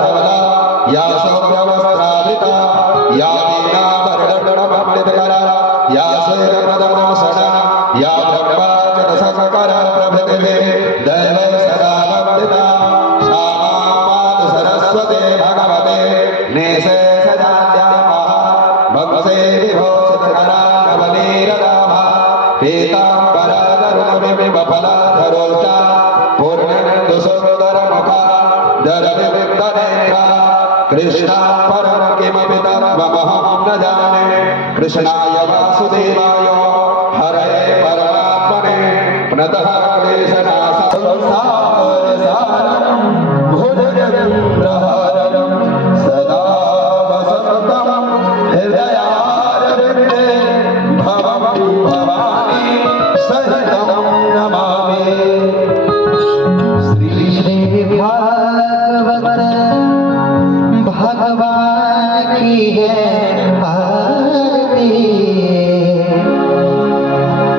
धवला या शौर्यवस्त्राभिता या वीणाभरणममृतकरा या श्वेतपद्मासना या ब्रह्माचलशङ्कर प्रभृतिभिः दैवैः सदा वन्दिता सा मां सरस्वती भगवते निशेषजाड्यामः वंशे विभूषितकराङ्गवनीरदाभा पीताम्बरधरुणविभफलाधरोष्टा पूर्णेन्दुसुन्दरमुखा दरविविन्दनेत्रा कृष्णात् परं किमपि तत्त्वमहं न जाने कृष्णाय वासुदेवाय हरये परमात्मने प्रणतः क्लेशनाशसंसारसारं भुजगेन्द्रहारं सदा वसन्तं हृदयारविन्दे भवं भवानी सहितं नमामि। श्री भागवत भगवान की है आरती,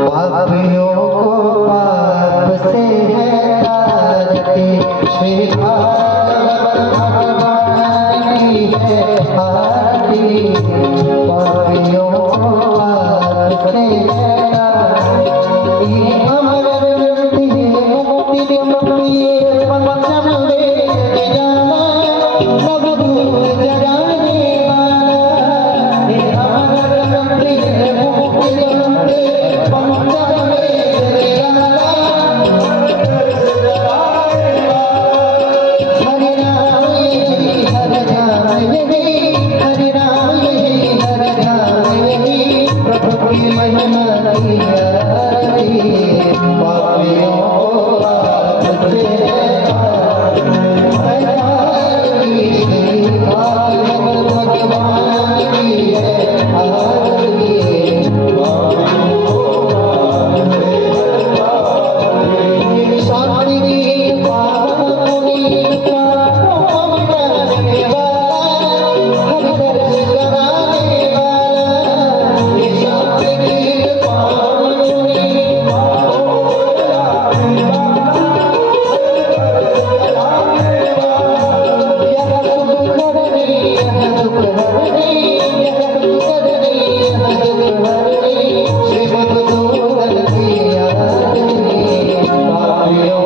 पापियों को पाप से है तारती। श्री भागवत भगवान की है आरती, पापियों को पाप से है तारती। अमर मुक्ति मुक्ति मुक्ति पंचम वेद जाना नवदूत जगाने वाला। अमर मुक्ति मुक्ति मुक्ति पंचम वेद जाना हरे राम यही हरे राम यही हरे राम यही हरे राम यही प्रभु की महिमा की आरती। पापियों को पाप से भगवान की है आरती। शांति की पावन मुनि पापों मिटाने वाला, हरि दर्श कराने वाला। शांति की पावन मुनि पापों मिटाने वाला, यह सुख हरणी यह दुख हरणी यह दुख हरणी यह दुख हरणी श्री मधुसूदन की आरती। पापियों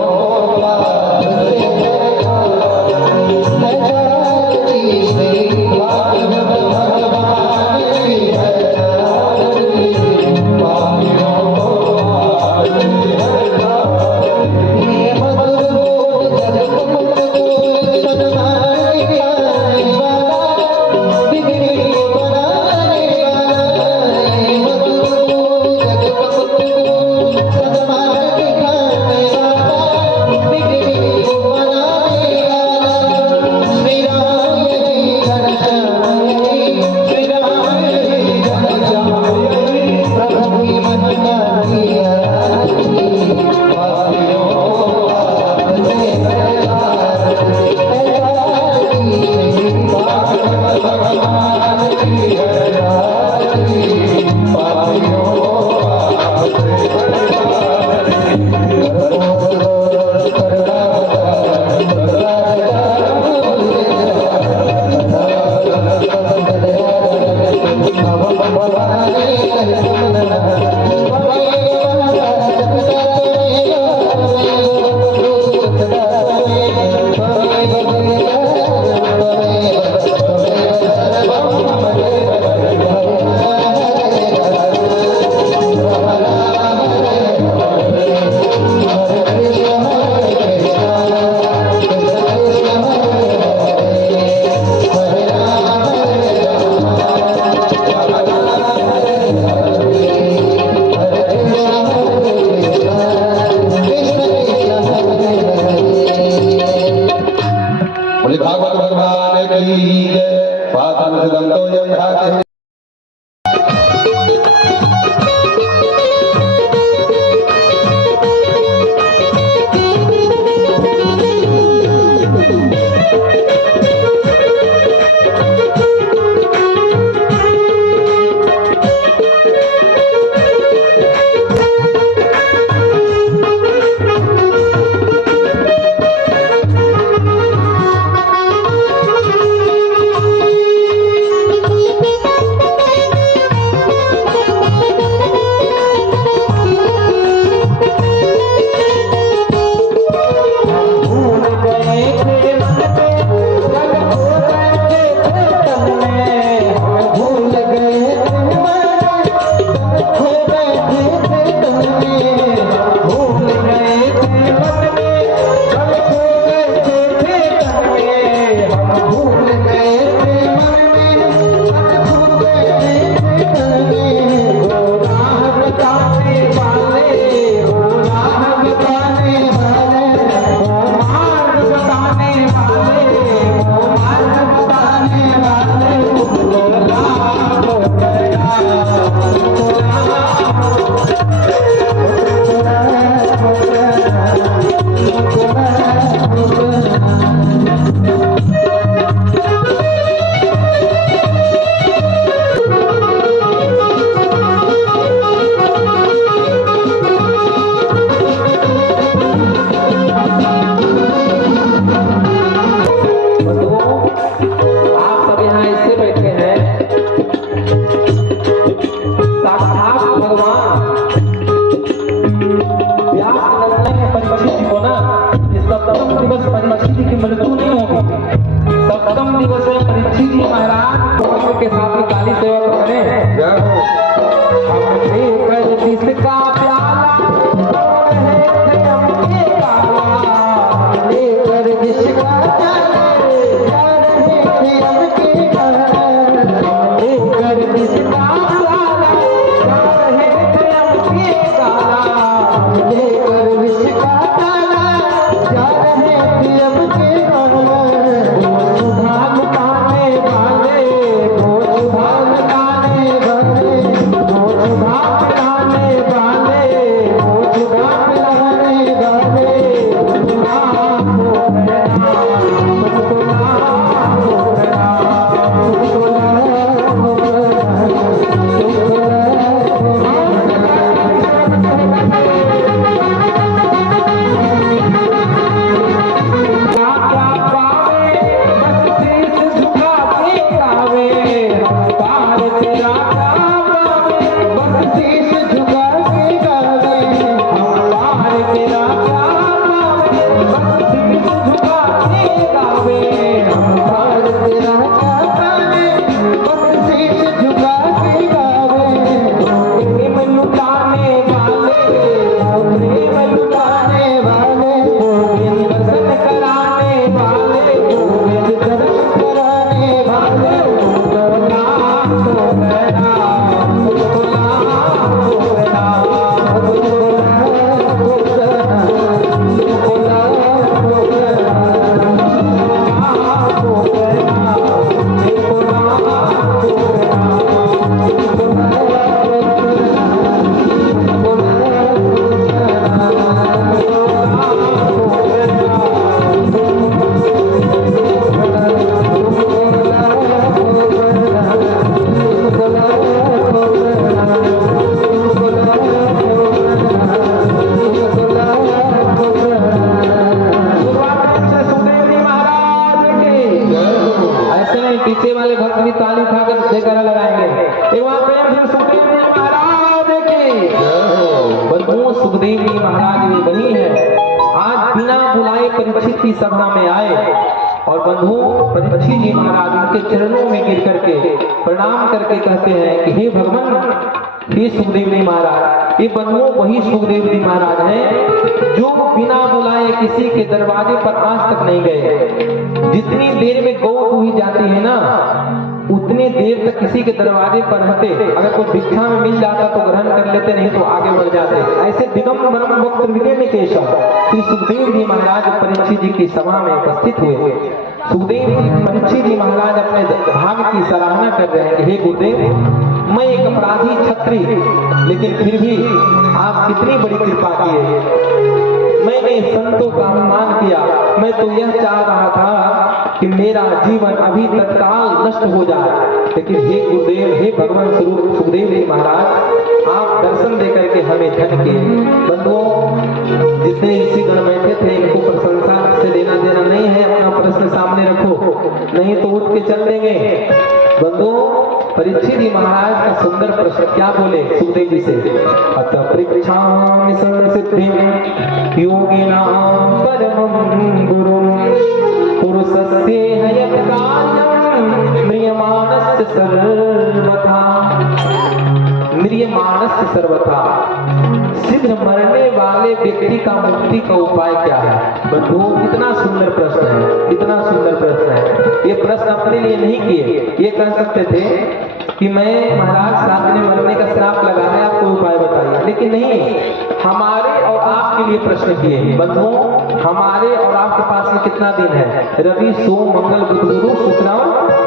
पाप से है तारती। श्री भागवत भगवान की है आरती। पापियों पाप से है तारती। हे मधुर बोल जगत मुक्त बोल सन्मान दिखाने वाला, बिगड़ी को बनाने वाला। हे मधुर बोल जगत मुक्त बोल सन्मान दिखाने वाला, बिगड़ी को बनाने वाला। श्री राम यही घनश्याम यही श्री राम यही घनश्याम यही प्रभु की महिमा की आरती। पापियों पाप से है तारती। भागवत भगवान की है आरती। पापियों पाप से है भागवत भगवान की जय। पादम सिदंतो यं ध्याते सप्तम दिवस में परीक्षित जी महाराज के साथ में काली सेवा तो करें। जय हो हमने कर जिसका प्याला है हमके काला, हमने कर जिसका प्याला हमके काला, हमने कर जिसका प्याला है हमके काला, हमने कर जिसका प्याला है हमके काला। भाग ताने वाले भाग ताने वाले भाग ताने वाले भाग ताने वाले पीछे वाले भक्त भी ताली उठाकर जयकारा लगाएंगे। एक बार प्रेम से सुखदेव जी महाराज की। बंधुओं सुखदेव जी महाराज वे वही है आज बिना बुलाए परीक्षित की सभा में आए और बंधुओं परीक्षित जी महाराज उनके चरणों में गिर करके प्रणाम करके कहते हैं कि हे भगवान, हे सुखदेव जी महाराज। ये बंधुओं वही सुखदेव जी महाराज हैं जो बिना बुलाए किसी के दरवाजे पर आज तक नहीं गए। जितनी देर में गौ दूही जाती है ना, उतनी देर तक किसी के दरवाजे पर रहते। अगर कोई भिक्षा में मिल जाता तो ग्रहण कर लेते, नहीं तो आगे बढ़ जाते। ऐसे दिगंबरम भक्त विनय केशव श्री सुखदेव जी महाराज परीक्षित जी की सभा में उपस्थित हुए। सुखदेव परीक्षित जी महाराज अपने भाग की सराहना कर रहे हैं कि हे गुरुदेव, मैं एक अपराधी छत्री, लेकिन फिर भी आप कितनी बड़ी कृपा किए। मैंने संतों का अपमान किया। मैं तो यह चाह रहा था कि मेरा जीवन अभी तत्काल नष्ट हो जाए, लेकिन हे गुरुदेव, हे भगवान स्वरूप सुखदेव जी महाराज, आप दर्शन देकर के हमें धन के। बंधुओं जितने ऋषिगण बैठे थे इनको प्रशंसा से देना देना नहीं है। अपना प्रश्न सामने रखो, नहीं तो उठ के चल देंगे। बंधुओं परीक्षित जी महाराज का सुंदर प्रश्न क्या बोले सुखदेव जी से, अतः परीक्षामि संसिद्धिं योगिनां परमं गुरुं पुरुषस्य यत् कार्यं म्रियमाणस्य सर्वथा। म्रियमाणस्य सर्वथा, शीघ्र मरने वाले व्यक्ति का मुक्ति का उपाय क्या है। बंधुओं कितना सुंदर प्रश्न है, इतना सुंदर प्रश्न है। ये प्रश्न अपने लिए नहीं किए, ये कह सकते थे कि मैं महाराज साथ में मरने का श्राप लगा है, आप कोई उपाय बताइए, लेकिन नहीं, हमारे और आपके लिए प्रश्न किए। बंधुओं हमारे और आपके पास में कितना दिन है, रवि सोम मंगल बुध गुरु शुक्र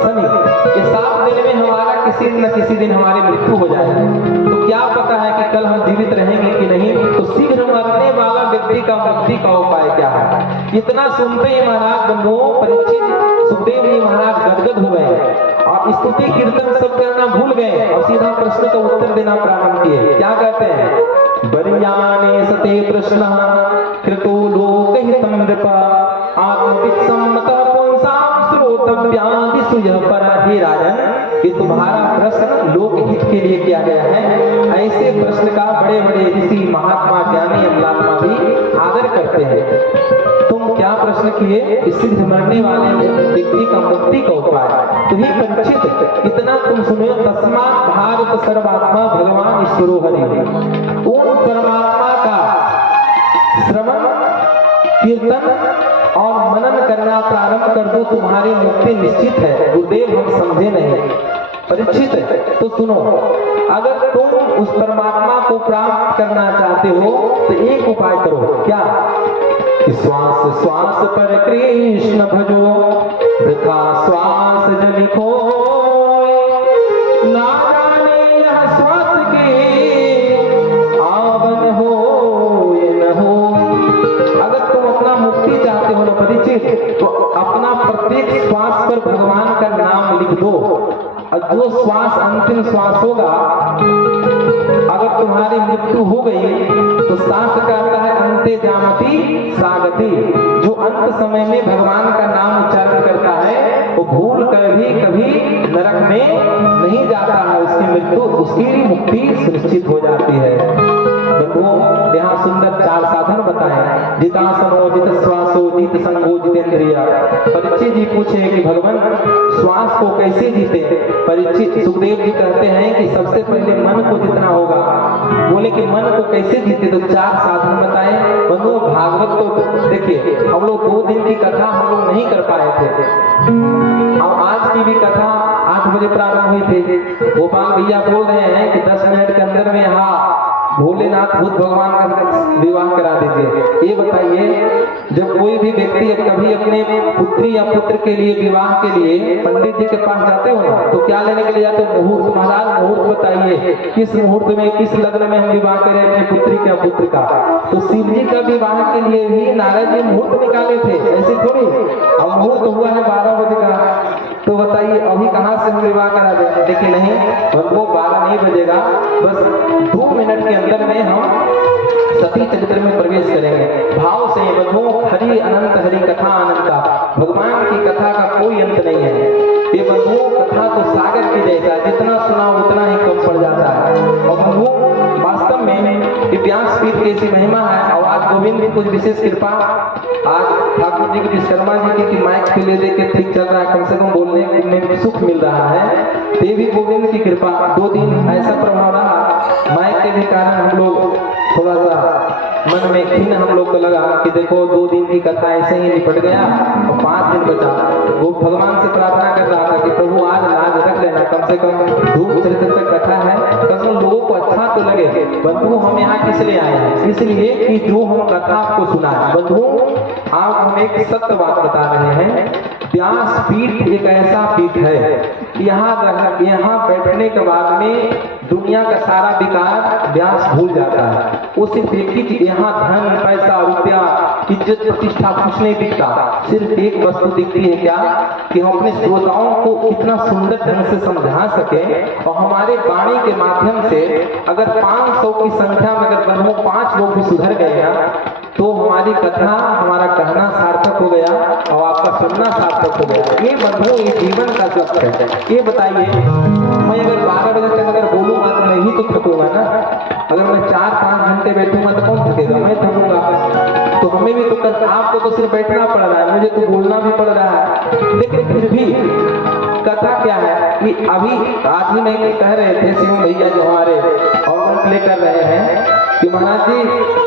शनि, ये 7 दिन में हमारा किसी न किसी दिन हमारी मृत्यु हो जाएगी। तो क्या पता है कि कल हम जीवित रहेंगे कि नहीं। तो शीघ्र मरने वाला व्यक्ति का मुक्ति का उपाय क्या है। इतना सुनते ही महाराज बंधुओं परीक्षित सुखदेव जी महाराज गदगद हो गए और स्तुति कीर्तन सब करना भूल गए और सीधा प्रश्न का उत्तर देना प्रारंभ किए। क्या कहते हैं, बरियाने सते प्रश्न कृतो लोकहितं नृप आत्मवित् सम्मतः पुंसां श्रोतव्यादिषु यः परः। हे राजन, कि तुम्हारा प्रश्न लोकहित के लिए किया गया है। ऐसे प्रश्न का बड़े बड़े ऋषि महात्मा ज्ञानी अमलात्मा भी आदर करते हैं। तुम क्या प्रश्न किए? इस सिद्ध मरने वाले व्यक्ति का मुक्ति का उपाय। तो ही परिचित इतना तुम सुनो, तस्मात् भारत सर्वात्मा भगवान ईश्वरो हरि। उन परमात्मा का श्रवण कीर्तन और मनन करना प्रारंभ कर दो, तुम्हारी मुक्ति निश्चित है। गुरुदेव हम समझे नहीं। परीक्षित तो सुनो, अगर तुम उस परमात्मा को प्राप्त करना चाहते हो तो एक उपाय करो। क्या? श्वास श्वास पर कृष्ण भजो, वृथा श्वास जन खोए, ना जाने यह श्वास के आवन हो ये न हो। अगर तुम अपना मुक्ति चाहते हो ना परिचित, तो अपना प्रत्येक श्वास पर भगवान का नाम लिख दो। और जो श्वास अंतिम श्वास होगा, अगर तुम्हारी मृत्यु हो गई तो शास्त्र कहता है अंते जामति सागति। जो अंत समय में भगवान का नाम उच्चारण करता है वो भूल कर भी कभी नरक में नहीं जाता है। उसकी मृत्यु, उसकी मुक्ति सुनिश्चित हो जाती है। देखो यहाँ सुंदर 4 साधन बताए। जितासनो, जित श्वासो, जित संगो, जितेंद्रिय। परीक्षित जी पूछे कि भगवान श्वास को कैसे जीते? परीक्षित सुखदेव जी कहते हैं कि सबसे पहले मन को जितना होगा। बोले कि मन को कैसे जीते? तो 4 साधन बताए। बंधु भागवत तो देखिए, हम लोग 2 दिन की कथा हम लोग नहीं कर पाए थे। अब आज की भी कथा 8 बजे प्रारंभ हुई थी। गोपाल भैया बोल रहे हैं कि 10 मिनट के अंदर में यहाँ भोलेनाथ बुद्ध भगवान का विवाह करा दीजिए। ये बताइए, जब कोई भी व्यक्ति कभी अपने पुत्री या पुत्र के लिए विवाह के लिए पंडित जी के पास जाते हो ना, तो क्या लेने के लिए जाते हो? मुहूर्त। महाराज मुहूर्त बताइए, किस मुहूर्त में, किस लग्न में हम विवाह करें अपने पुत्री का पुत्र का। तो शिव जी का विवाह के लिए भी नारद जी मुहूर्त निकाले थे, ऐसे थोड़ी। अब मुहूर्त हुआ है 12 बजे का, तो बताइए अभी कहाँ से हम विवाह करा देंगे? देखिए नहीं, वो 12 नहीं बजेगा, बस 2 मिनट के अंदर में हम सती चरित्र में प्रवेश करेंगे। भाव से बंधुओं, हरि अनंत, हरि कथा अनंता। भगवान की कथा का कोई अंत नहीं है। ये बंधुओं कथा तो सागर की जैसा, जितना सुना उतना ही कम पड़ जाता है। और बंधुओं वास्तव में व्यासपीठ की ऐसी महिमा है। और आज गोविंद की कुछ विशेष कृपा, आज ठाकुर जी की विश्वकर्मा जी की माइक पे ले दे के ठीक चल रहा है, कम से कम बोलने में सुख मिल रहा है। देवी गोविंद की कृपा। 2 दिन ऐसा प्रभाव रहा, माइक के भी कारण हम लोग थोड़ा सा मन में खीन हम लोग को लगा कि देखो 2 दिन की कथा ऐसे ही निपट गया और 5 दिन बचा। वो भगवान से प्रार्थना कर रहा था कि प्रभु आज लाज रख लेना, कम से कम धूप चरित्र तक कथा है, कम लोगों को अच्छा तो लगे। बंधु हम यहाँ किस लिए आए हैं? इसलिए कि जो हम कथा आपको सुना है। बंधु आप हम एक सत्य बात बता रहे हैं। व्यासपीठ एक ऐसा पीठ है, यहाँ बैठने के बाद में दुनिया का सारा विकार व्यास भूल जाता है। वो सिर्फ एक ही चीज, यहाँ धन पैसा रुपया इज्जत प्रतिष्ठा कुछ नहीं दिखता, सिर्फ एक वस्तु दिखती है। क्या? कि हम अपने श्रोताओं को कितना सुंदर ढंग से समझा सके। और हमारे वाणी के माध्यम से अगर 500 की संख्या में अगर बंधुओं 5 लोग भी सुधर गए ना, तो हमारी कथा, हमारा कहना सार्थक हो गया और आपका सुनना सार्थक हो गया। ये बंधुओं ये जीवन का लक्ष्य है। ये बताइए, मैं अगर 12 बजे तक अगर बोलूंगा तो मैं ही तो थकूंगा ना। अगर मैं 4-5 घंटे बैठूंगा तो कौन थकेगा? मैं थकूंगा। तो हमें भी तो आपको तो सिर्फ बैठना पड़ रहा है, मुझे तो बोलना भी पड़ रहा है। लेकिन फिर भी कथा क्या है कि अभी आज ही में कह रहे थे शिव भैया जो हमारे और प्ले कर रहे हैं कि महाराज जी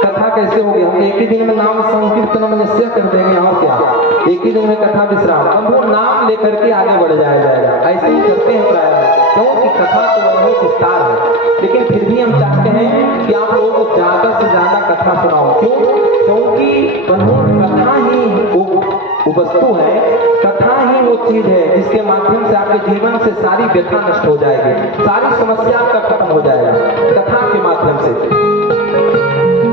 कथा कैसे होगी? हम एक ही दिन में नाम संकीर्तन मनुष्य कर देंगे और क्या, एक ही दिन में कथा विश्राम। हम वो नाम लेकर के आगे बढ़ जाएगा। ऐसे ही करते हैं प्राय, क्योंकि कथा तो बहुत विस्तार है। लेकिन फिर भी हम चाहते हैं कि आप लोगों को ज्यादा से ज्यादा कथा सुनाओ। क्यों? क्योंकि कथा ही वो वस्तु है, कथा ही वो चीज है जिसके माध्यम से आपके जीवन से सारी व्यथा नष्ट हो जाएगी, सारी समस्या आपका खत्म हो जाएगा कथा के माध्यम से।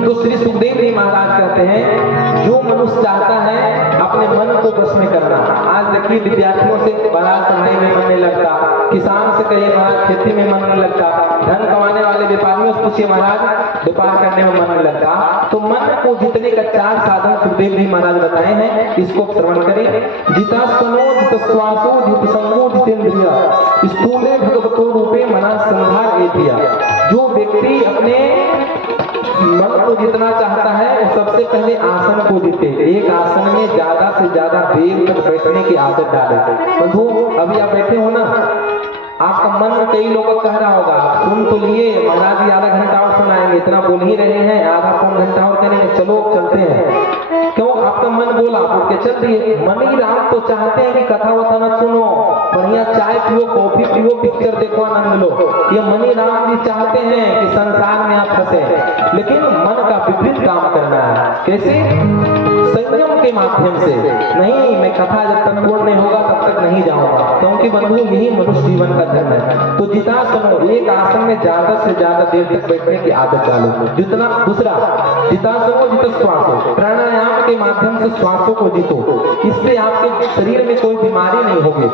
तो श्री सुखदेव जी महाराज कहते हैं, जो मनुष्य चाहता है अपने मन को बस में करना। आज देखिए विद्यार्थियों से महाराज पढ़ाई में मन नहीं लगता, किसान से कहिए महाराज खेती में मन नहीं लगता, धन कमाने वाले वाले व्यापारियों से पूछिए महाराज व्यापार करने में मन नहीं लगता, तो मन को जीतने का 4 साधन सुखदेव जी महाराज बताए हैं, इसको श्रवण करें। जितासनो जितश्वासो जितसंगो जितेंद्रिय स्थूले भगवतो रूपे मना संहार एतिया। जो व्यक्ति अपने मन को जितना चाहता है वो सबसे पहले आसन को जीते, एक आसन में ज्यादा से ज्यादा देर तक बैठने की आदत डाले। बंधु अभी आप बैठे हो ना, आपका मन कई लोग कह रहा होगा सुन तो लिए महाराज जी आधा घंटा और सुनाएंगे, इतना बोल ही रहे हैं, आधा पौन घंटा और करेंगे, चलो चलते हैं। क्यों? आपका मन बोला आप उठ के चल दिए। मन ही राम तो चाहते हैं कि कथा वथा मत सुनो, बढ़िया चाय पियो, कॉफी पियो, पिक्चर देखो, आनंद लो। ये मनी राम जी चाहते हैं कि संसार में आप फंसे, लेकिन मन का विपरीत काम करना है। कैसे? संयम के माध्यम से। नहीं, मैं कथा जब तक पूर्ण नहीं होगा तब तक नहीं जाऊंगा, क्योंकि बंधु यही मनुष्य जीवन का धर्म है। तो जितना सुनो, एक आसन में ज्यादा से ज्यादा देर तक बैठने की आदत डालो। जितना दूसरा जितना सुनो जितना श्वासो, प्राणायाम के माध्यम से श्वासों को जीतो, इससे आपके शरीर में कोई बीमारी नहीं होगी।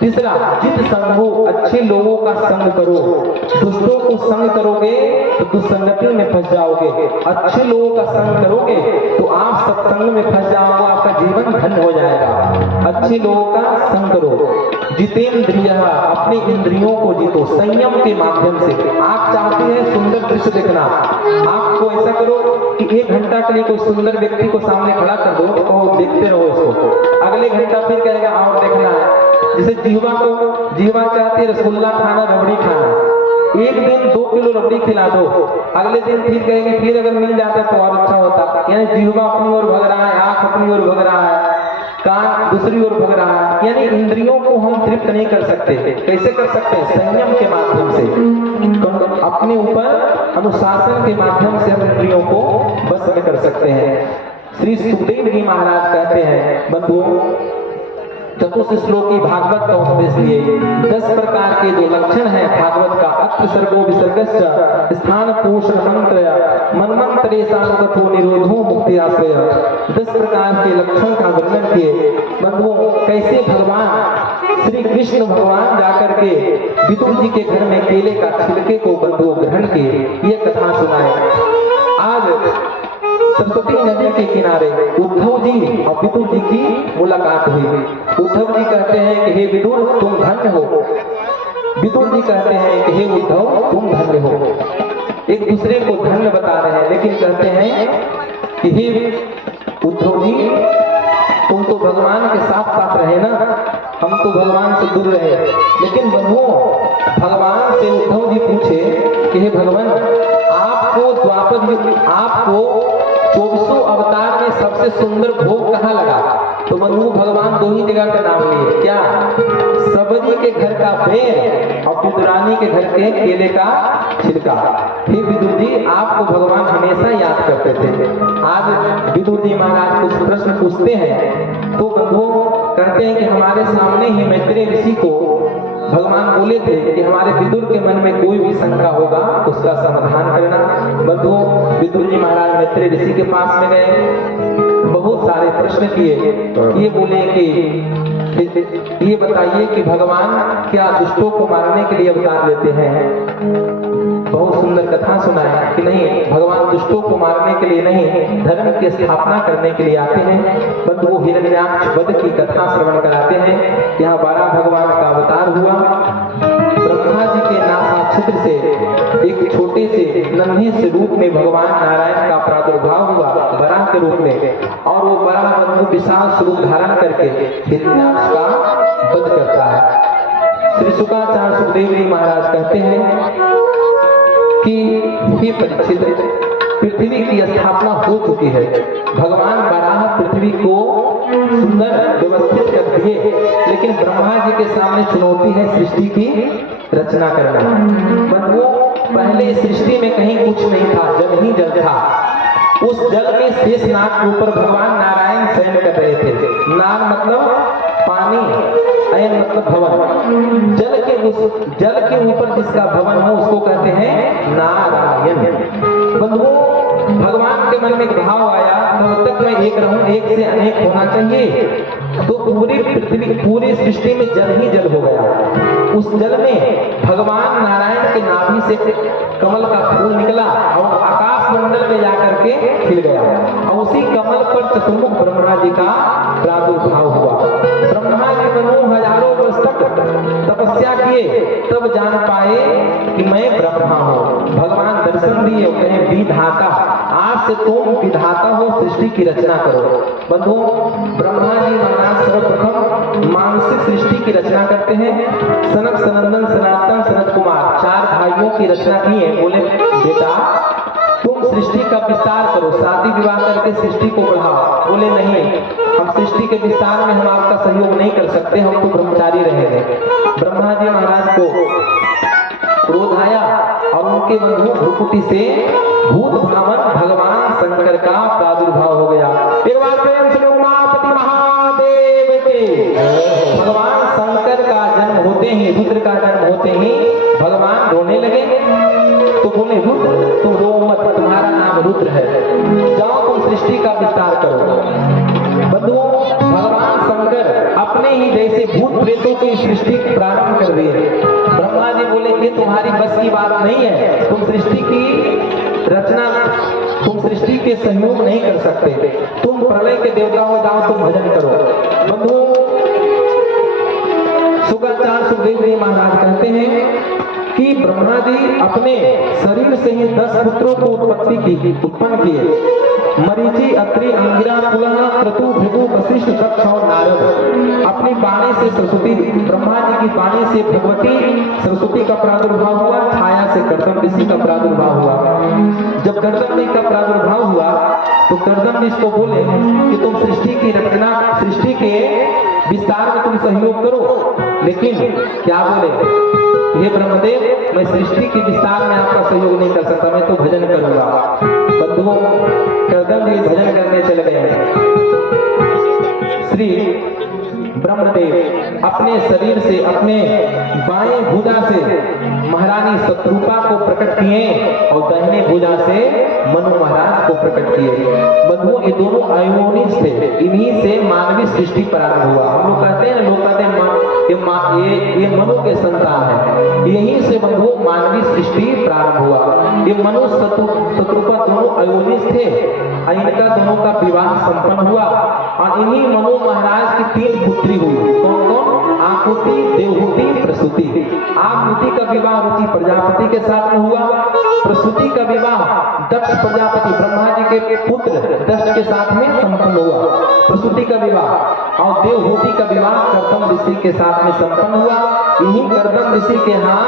तीसरा जित संगो, अच्छे लोगों का संग करो, दुष्टों को संग करोगे तो दुष्संगति में फंस जाओगे, अच्छे लोगों का संग करोगे तो आप सत्संग में फंस जाओगे, आपका जीवन धन्य हो जाएगा। अच्छे लोगों का संग करो। जितेंद्रिय, अपने इंद्रियों को जीतो संयम के माध्यम से। आप चाहते हैं सुंदर दृश्य देखना, आपको ऐसा करो कि 1 घंटा के लिए कोई सुंदर व्यक्ति को सामने खड़ा कर दो और देखते रहो इसको, अगले घंटा फिर कहेगा और देखना है। जैसे जीवा चाहती है रसगुल्ला खाना, रबड़ी खाना, एक दिन 2 किलो रबड़ी खिला दो, अगले दिन फिर कहेंगे फिर अगर मिल जाता तो और अच्छा होता। यानी जीवा अपनी ओर भग रहा है, आंख अपनी ओर भग रहा है, कान दूसरी ओर भग रहा है। यानी इंद्रियों को हम तृप्त नहीं कर सकते। कैसे कर सकते हैं? संयम के माध्यम से, अपने ऊपर अनुशासन के माध्यम से हम इंद्रियों को बस में कर सकते हैं। श्री सुखदेव जी महाराज कहते हैं बंधुओं, चतुश्लोकी भागवत का उपदेश दिए 10 प्रकार के जो लक्षण हैं भागवत का, अत्र सर्गो विसर्गश्च स्थान पोषण मंत्र मनमंत्रे सानुगतो निरोधो मुक्ति आश्रय, 10 प्रकार के लक्षण का वर्णन किए। बंधुओं कैसे भगवान श्री कृष्ण भगवान जाकर के विदुर जी के घर में केले का छिलके को बंधुओं ग्रहण किए, ये कथा सुनाए। आज सरस्वती नदी के किनारे उद्धव जी और विदुर जी की मुलाकात हुई। उद्धव जी कहते हैं कि हे विदुर तुम धन्य हो, विदुर जी कहते हैं कि हे उद्धव तुम धन्य हो। एक दूसरे को धन्य बता रहे हैं, लेकिन कहते हैं कि हे उद्धव जी तुम तो भगवान के साथ साथ रहे ना, हम तो भगवान से दूर रहे। लेकिन बंधुओं भगवान से उद्धव जी पूछे कि हे भगवान आपको द्वापर युग, आपको 24 अवतार में सबसे सुंदर भोग कहाँ लगा? तो बंधु भगवान 2 ही जगह का नाम लिए, क्या? सबरी के घर का बेर और विदुरानी के घर के केले का छिलका। फिर विदुर जी आपको भगवान हमेशा याद करते थे। आज विदुर जी महाराज कुछ प्रश्न पूछते हैं तो बंधुओं कहते हैं कि हमारे सामने ही मैत्रेय ऋषि को भगवान बोले थे कि हमारे विदुर के मन में कोई भी शंका होगा तो उसका समाधान करना। बंधुओं विदुर जी महाराज मैत्रेय ऋषि के पास में गए, बहुत सारे प्रश्न किए। ये बोले कि ये बताइए कि भगवान क्या दुष्टों को मारने के लिए अवतार लेते हैं? बहुत सुंदर कथा सुनाया कि नहीं, भगवान दुष्टों को मारने के लिए नहीं, धर्म की स्थापना करने के लिए आते हैं। बंधु वो हिरण्याक्ष वध की कथा श्रवण कराते हैं। यहाँ 12 भगवान का अवतार हुआ। ब्रह्मा जी के नासाक्षित्र से एक छोटे से नन्हे से रूप में भगवान नारायण का प्रादुर्भाव हुआ वराह के रूप में, और वो वराह बंधु विशाल स्वरूप धारण करके हिरण्याक्ष का वध करता है। श्री शुक्राचार्य सुखदेव जी महाराज कहते हैं कि हे परीक्षित, पृथ्वी की स्थापना हो चुकी है। भगवान वराह पृथ्वी को सुंदर व्यवस्थित कर दिए, लेकिन ब्रह्मा जी के सामने चुनौती है सृष्टि की रचना करना। बंधुओं पहले सृष्टि में कहीं कुछ नहीं था, जल ही जल था। उस जल में शेषनाग के ऊपर भगवान नारायण शयन कर रहे थे। नाग मतलब पानी, अयन मतलब भवन। जल के ऊपर जिसका भवन हो उसको कहते हैं नारायण। बंधुओं भगवान के मन में भाव आया तब तक मैं एक रहूं, एक से अनेक होना चाहिए, तो पूरी पृथ्वी पूरी सृष्टि में जल ही जल हो गया। उस जल में भगवान नारायण के नाभि से कमल का फूल निकला और आकाश मंडल में जाकर के खिल गया और उसी कमल पर चतुर्मुख ब्रह्मा जी का प्रादुर्भाव हुआ। ब्रह्मा जी बनो हजारों वर्ष तक तपस्या किए, तब जान पाए कि मैं ब्रह्मा हूँ। भगवान दर्शन दिए, कहे विधाता, आज से तुम विधाता हो, सृष्टि की रचना करो। बंधु, ब्रह्मा जी महाराज सर्वप्रथम मानसिक सृष्टि की रचना करते हैं। सनक, सनंदन, सनातन, सनत कुमार 4 भाइयों की रचना की है। बोले बेटा तुम सृष्टि का विस्तार करो, शादी विवाह करके सृष्टि को बढ़ाओ। बोले नहीं, हम सृष्टि के विस्तार में हम आपका सहयोग नहीं कर सकते, हम तो ब्रह्मचारी रहेंगे। ब्रह्मा जी महाराज को क्रोध आया और उनके बंधु भ्रुकुटी से भूत भावन भगवान शंकर का प्रादुर्भाव हो गया। एक बार प्रेम से उमापति महादेव के। भगवान शंकर का जन्म होते ही, रुद्र का जन्म होते ही भगवान रोने लगे। तो बोले रुद्र तुम रो मत, तुम्हारा नाम रुद्र है, जाओ तुम सृष्टि का विस्तार करो। बंधुओं, भगवान शंकर अपने ही जैसे भूत प्रेतों की सृष्टि प्रारंभ कर दिए। ब्रह्मा जी बोले ये तुम्हारी बस की बात नहीं है, तुम सृष्टि की रचना, तुम सृष्टि के सहयोग नहीं कर सकते, तुम प्रलय के देवता हो, जाओ तुम भजन करो। बंधुओं, सुगाचार्य सुखदेव जी महाराज कहते हैं कि ब्रह्मा जी अपने शरीर से ही 10 पुत्रों को उत्पन्न किए। मरीचि, अत्रि, अंगिरा, पुलह, क्रतु, भृगु, वशिष्ठ, दक्ष और नारद। अपनी वाणी से सरस्वती, ब्रह्मा जी की वाणी से भगवती सरस्वती का प्रादुर्भाव हुआ। छाया से कर्दम ऋषि का प्रादुर्भाव हुआ। जब कर्दम ऋषि का प्रादुर्भाव हुआ तो कर्दम ऋषि को बोले कि तुम सृष्टि की रचना, सृष्टि के विस्तार में तुम सहयोग करो। लेकिन क्या बोले, हे ब्रह्मदेव, मैं सृष्टि के विस्तार में आपका सहयोग नहीं कर सकता, मैं तो भजन करूंगा। बंधुओं, कर्दम जी भजन करने चले गए। श्री ब्रह्मदेव अपने शरीर से, अपने बाएं भुजा से महारानी शत्रुपा को प्रकट किए और दाहिने भुजा से मनु महाराज को प्रकट किए। बंधुओं, ये दोनों अयोनिज थे, इन्हीं से मानवीय सृष्टि प्रारंभ हुआ। हम लोग कहते हैं, लोग कहते हैं ये मनु के संतान है, यहीं से बंधुओं मानवीय सृष्टि प्रारंभ हुआ। ये मनु शत्रुपा दोनों अयोनिज थे, इनका दोनों का विवाह संपन्न हुआ और इन्हीं मनु महाराज की 3 पुत्री हुई। कौन कौन? आकुति, देवहूति, प्रसूति। आकुति का विवाह रुचि प्रजापति के साथ में हुआ। प्रसूति का विवाह दक्ष प्रजापति ब्रह्मा जी के पुत्र दक्ष के साथ में संपन्न हुआ, प्रसूति का विवाह। और देवहूति का विवाह कर्दम ऋषि के साथ में संपन्न हुआ। इन्हीं कर्दम ऋषि के यहाँ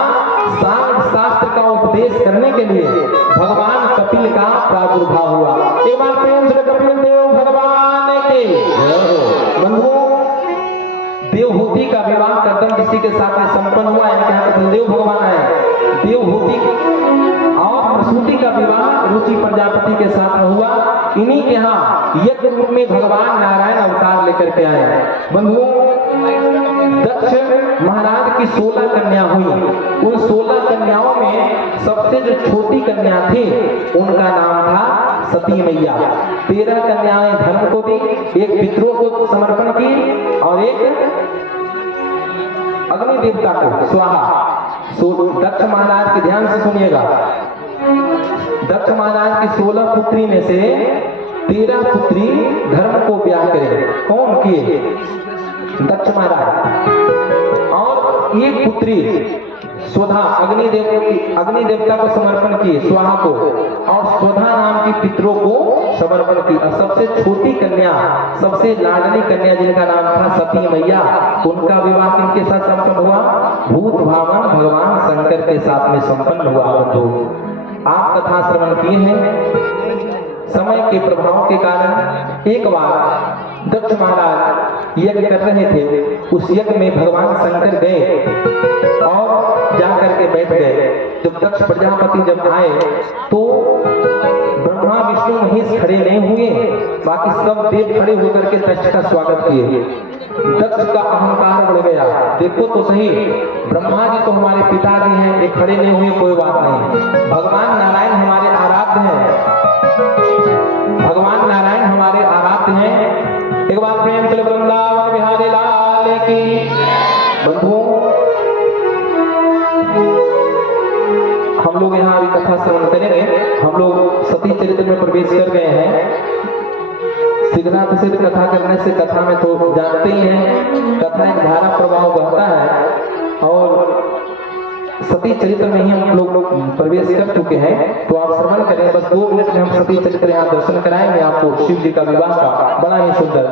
शास्त्र का उपदेश करने के लिए भगवान कपिल का प्रादुर्भाव हुआ। एक बार प्रेम से कपिल देव भगवान के। बंधुओं, देवहूति का विवाह कर्दम ऋषि के साथ में संपन्न हुआ, इनके यहाँ कपिल देव भगवान है। देवहूति और प्रसूति का विवाह रुचि प्रजापति के साथ में हुआ। इन्हीं के यहाँ यज्ञ रूप में भगवान नारायण अवतार लेकर के आए। बंधुओं, दक्ष महाराज की 16 कन्या हुई। उन 16 कन्याओं में सबसे जो छोटी कन्या थी उनका नाम था सती मैया। 13 कन्याएं धर्म को दी, एक पितरों को समर्पण की और एक अग्नि देवता को स्वाहा। दक्ष महाराज के ध्यान से सुनिएगा, दक्ष महाराज की 16 पुत्री में से 13 पुत्री धर्म को ब्याह करे। कौन किए? दक्ष महाराज। और एक पुत्री स्वधा अग्नि देवता को समर्पण किए, स्वाहा को, और स्वधा नाम की पितरों को समर्पण की। और सबसे छोटी कन्या, सबसे लाडली कन्या जिनका नाम था सती मैया, उनका विवाह किनके साथ संपन्न हुआ? भूत भावन भगवान शंकर के साथ में संपन्न हुआ। बंधु, आप कथा श्रवण किए हैं। समय के प्रभाव के कारण एक बार दक्ष महाराज यज्ञ कर रहे थे, उस यज्ञ में भगवान शंकर गए और जाकर के बैठ गए। जब दक्ष प्रजापति जब आए तो ब्रह्मा विष्णु महेश खड़े नहीं हुए, बाकी सब देव खड़े होकर के दक्ष का स्वागत किए। दक्ष का अहंकार बढ़ गया। देखो तो सही, ब्रह्मा जी तो हमारे पिताजी हैं, ये खड़े नहीं हुए, कोई बात नहीं। भगवान नारायण हमारे आराध्य हैं, भगवान नारायण हमारे आराध्य हैं। एक बार प्रेम से वृंदावन बिहारी लाल की। बंधुओं, कथा श्रवण करेंगे। हम लोग सती चरित्र में प्रवेश कर गए हैं। शीघ्राति सिद्ध कथा करने से कथा में तो जानते ही हैं, कथा एक धारा प्रभाव बहता है और सती चरित्र में ही हम लोग प्रवेश कर चुके हैं। तो आप श्रवण करें, बस 2 मिनट में हम सती चरित्र यहाँ दर्शन कराएंगे आपको। शिव जी का विवाह का बड़ा ही सुंदर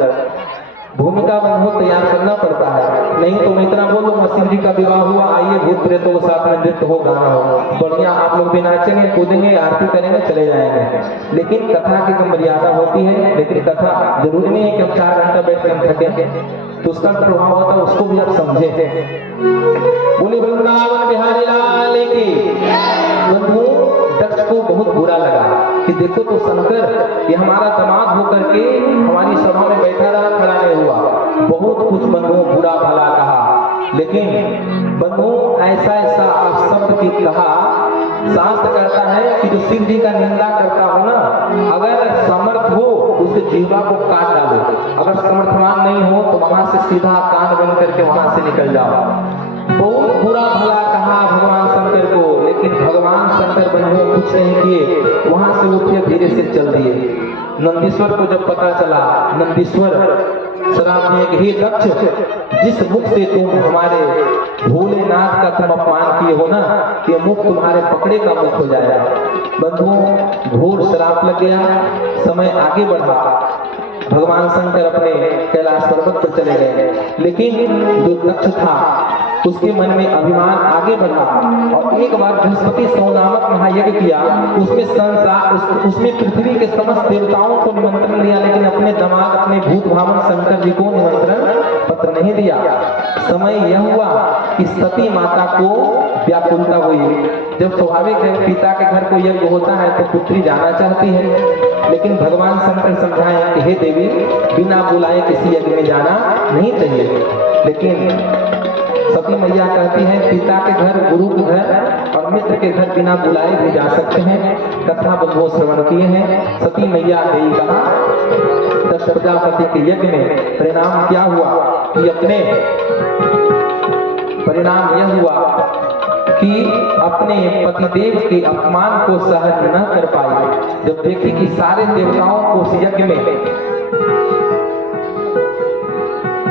भूमिका बंधु तैयार करना पड़ता है, नहीं तो मैं इतना बोल दूंगा शिव जी का विवाह हुआ, आइए भूत प्रेतों के साथ में नृत्य हो, गाना हो, बढ़िया आप लोग भी नाचेंगे, कूदेंगे, आरती करेंगे, चले जाएंगे। लेकिन कथा की जो मर्यादा होती है, लेकिन कथा जरूरी नहीं है कि हम 4 घंटा बैठ कर हम थकेंगे, तो उसका प्रभाव होता है, उसको भी आप समझे। बोले वृंदावन बिहारी लाल की। बंधु दक्ष को बहुत बुरा लगा कि देखो तो शंकर ये हमारा दामाद होकर के हमारी सभा में बैठा रहा, खड़ा नहीं हुआ। बहुत कुछ बंधुओं बुरा भला कहा, लेकिन बंधुओं ऐसा ऐसा शब्द की कहा, शास्त्र कहता है कि जो शिव जी का निंदा करता हो ना, अगर समर्थ हो उसे जीवा को काट डालो, अगर समर्थवान नहीं हो तो वहां से सीधा कान बंद करके वहां से निकल जाओ। बहुत बुरा भला कहा भगवान शंकर को, लेकिन भगवान शंकर बंधुओं कुछ नहीं किए, वहां से उठे धीरे से चल दिए। नंदीश्वर को जब पता चला, नंदीश्वर श्राप दिए कि हे दक्ष, जिस मुख से तुम हमारे भोलेनाथ का तुम अपमान किए हो ना, ये मुख तुम्हारे पकड़े का मुख हो जाएगा। बंधुओं घोर श्राप लग गया, समय आगे बढ़ा, भगवान शंकर अपने कैलाश पर्वत पर चले गए। लेकिन जो दक्ष था उसके मन में अभिमान आगे बढ़ा और एक बार बृहस्पति नामक महायज्ञ किया, उसमें संसार उसमें पृथ्वी के समस्त देवताओं को निमंत्रण दिया, लेकिन अपने दामाद अपने भूत भावन शंकर जी को निमंत्रण पत्र नहीं दिया। समय यह हुआ कि सती माता को व्याकुलता हुई। जब स्वाभाविक है पिता के घर को यज्ञ होता है तो पुत्री जाना चाहती है, लेकिन भगवान शंकर समझाए कि हे देवी, बिना बुलाए किसी यज्ञ में जाना नहीं चाहिए। लेकिन सती मैया कहती है पिता के घर, गुरु के घर और मित्र के घर बिना बुलाए भी जा सकते हैं। कथा बंधुओं श्रवण किए हैं। सती मैया गई कहा, दक्ष प्रजापति के यज्ञ में परिणाम क्या हुआ कि परिणाम यह हुआ कि अपने पतिदेव के अपमान को सहन न कर पाई। जब देखी कि सारे देवताओं को उस यज्ञ में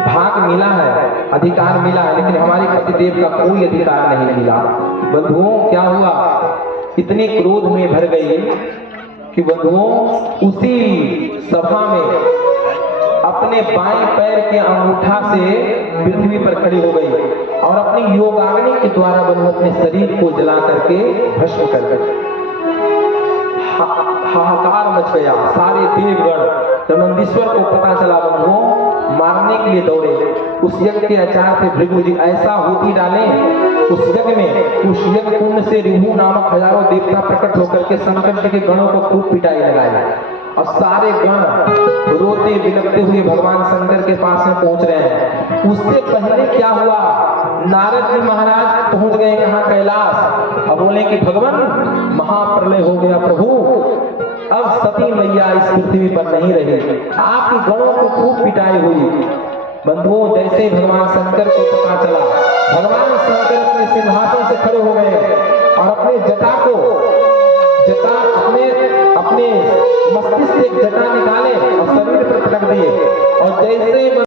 भाग मिला है, अधिकार मिला है, लेकिन हमारे पतिदेव का कोई अधिकार नहीं मिला। बंधुओं क्या हुआ, इतने क्रोध में भर गई कि बंधुओं उसी सभा में अपने बाएं पैर के अंगूठा से पृथ्वी पर खड़ी हो गई और अपनी योगाग्नि के द्वारा बंधु अपने शरीर को जला करके भस्म कर गई। हाहाकार मच गया। सारे देवगण जब नंदीश्वर को पता चला, बंधुओं मारने के लिए दौड़े। उस यज्ञ के आचार्य थे भृगु जी, ऐसा होती डाले उस यज्ञ में, उस यज्ञ कुंड से रिहु नामक हजारों देवता प्रकट होकर के शंकर जी के गणों को खूब पिटाई लगाए और सारे गण रोते बिलखते हुए भगवान शंकर के पास में पहुंच रहे हैं। उससे पहले क्या हुआ, नारद जी महाराज पहुंच गए कहाँ, कैलाश, और बोले कि भगवान महाप्रलय हो गया प्रभु, अब सती मैया इस पृथ्वी पर नहीं रही, आपकी गणों को खूब पिटाई हुई। बंधुओं जैसे ही भगवान शंकर को पता चला, भगवान शंकर अपने सिंहासन से खड़े हो गए और अपने जटा अपने मस्तिष्क से जटा निकाले और शरीर पर रख दिए और जैसे